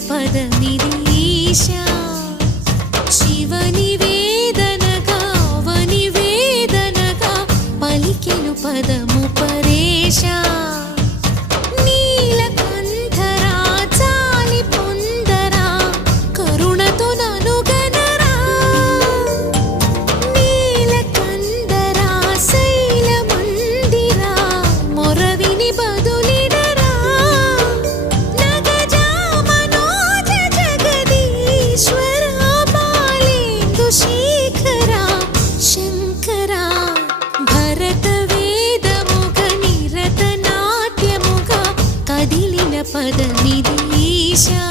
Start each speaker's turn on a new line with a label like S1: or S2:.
S1: పదమిది ఈశా శివని వేదనగా వని వేదనగా పలికెను పదము పరేశా కదిలిన పద పదనిదేశా